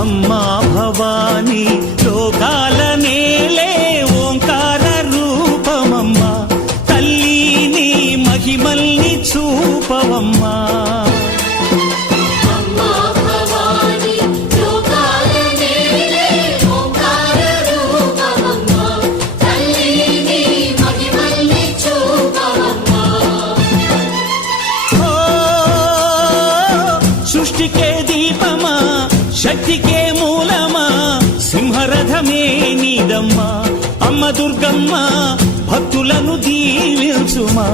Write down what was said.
అమ్మా భవానీ లోకాల నేలే ఓంకార రూపమమ్మా తల్లి నీ మహిమల్ని చూపవమ్మా సృష్టికే దీపమా శక్తికే మూలమా సింహరథమే నీదమ్మా అమ్మ దుర్గమ్మ భక్తులను దీవించుమా